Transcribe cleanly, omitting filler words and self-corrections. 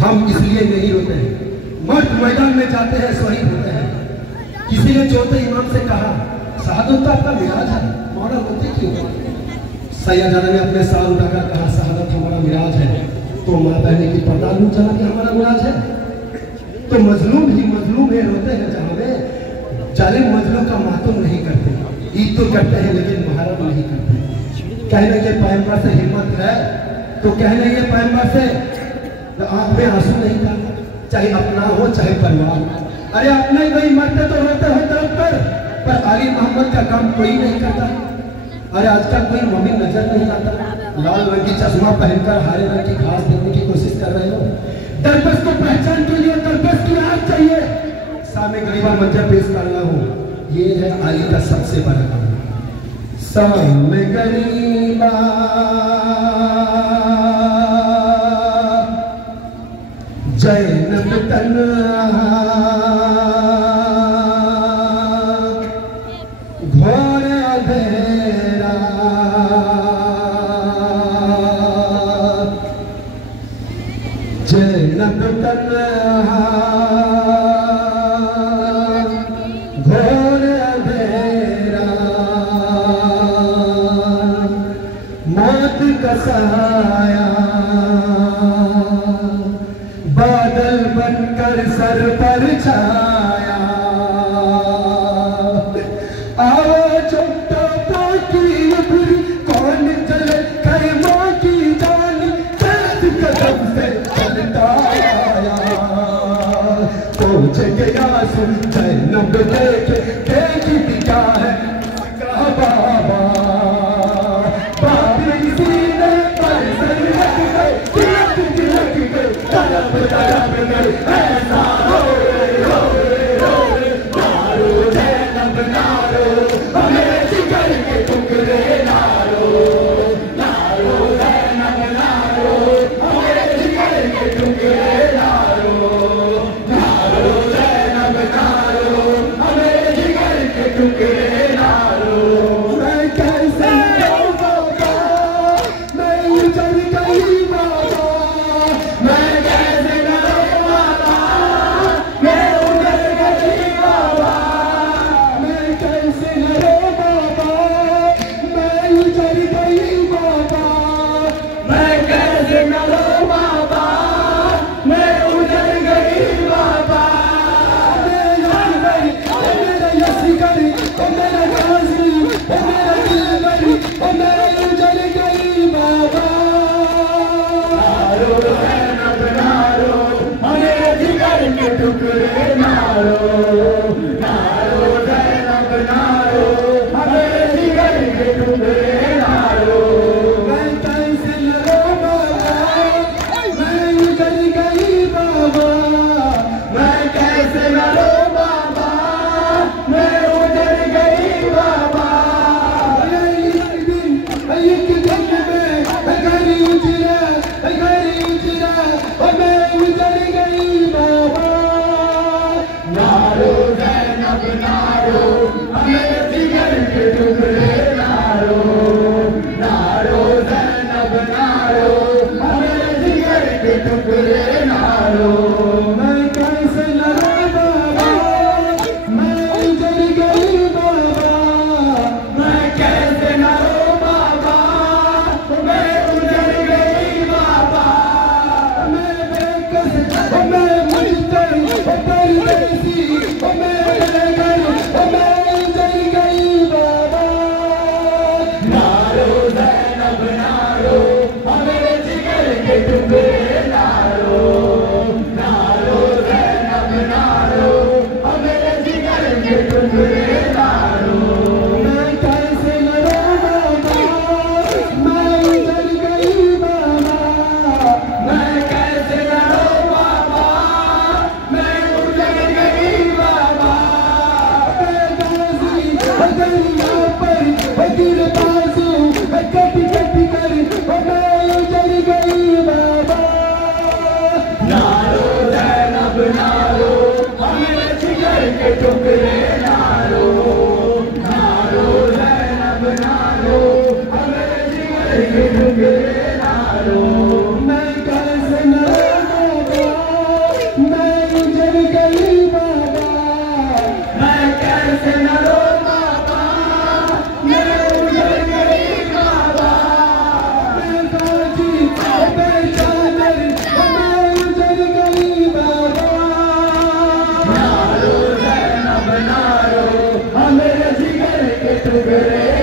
हम इसलिए नहीं रोते हैं। मर्द मैदान में जाते हैं, शहीद होते हैं। किसी ने चौथे इमाम से कहा, शहादत तो आपका मिराज है, मौला रोते क्यों? सैयदजादा ने अपने साल उठाकर कहा, शहादत हमारा मिराज है। तो माता ने की पर्दा लूट जाना कि हमारा मिराज है। तो मजलूम ही मजलूम है, रोते हैं जहां में जालिम मजलूम का मातम नहीं करते। ईद तो करते हैं लेकिन मुहर्रम नहीं करते। कहने के पैगंबर से हिम्मत है तो कहने के पैगंबर से तो आंख में आंसू नहीं था, चाहे अपना हो चाहे परिवार। अरे अपने ही नहीं मरते तो रोते हैं तरफ पर अली मोहम्मद का काम कोई नहीं करता। अरे आजकल कोई मोमिन नजर नहीं आता। लाल रंग की चश्मा पहनकर हरे रंग की घास देखने की कोशिश कर रहे हो। दरबस को पहचान के लिए दरबस की आग चाहिए। सामने गरीबा मंजर पेश कर रहा हूँ, ये है अली का सबसे बड़ा काम। सामने गरीबा जैनब तन्हा घोर अंधेरा जैनब तन्हा घोर अंधेरा मौत का साया बादल बनकर सर पर छाया। आवाज उठा की उभरी कौन चले खैमों की जानी तेज कदम से चलता आया। पहुंच गया सुन जैनब देखे देखी क्या है बाबा बाबरी सीने पर सर लग गए तरफ तरफ गए ऐसा रो नारो जैनब नारो हमें जिगर के टुकड़े नारो नारो जैनब नारो हमें जिगर के टुकड़े नारो नारो जैनब नारो हमें जिगर के टुकड़े नारो। मैं कैसे रो बाबा मैं उजड़ गई बाबा मैं टुकड़े नारो नारो जैनब नारो हमें जिगर के टुकड़े नारो। मैं कैसे रो बाबा मैं उजड़ गई बाबा मैं कैसे रो बाबा मैं उजड़ गई बाबा। एक दिन में घड़ी उजड़ा और मैं उजड़ गई बाबा। नारो जैनब नारो हमें जिगर के टुकड़े नारो नारो जैनब नारो हमें जिगर के टुकड़े नारो। मैं कैसे रो बाबा मैं उजड़ गई बाबा मैं कैसे रो बाबा मैं उजड़ गई बाबा। मैं बेकस मैं मुश्किल परदेसी नारो जैनब नारो हमें जिगर के टुकड़े नारो नारो जैनब नारो हमें जिगर के टुकड़े नारो। मैं कैसे रो बाबा मैं उजड़ गई बाबा मैं कैसे रो बाबा मैं करे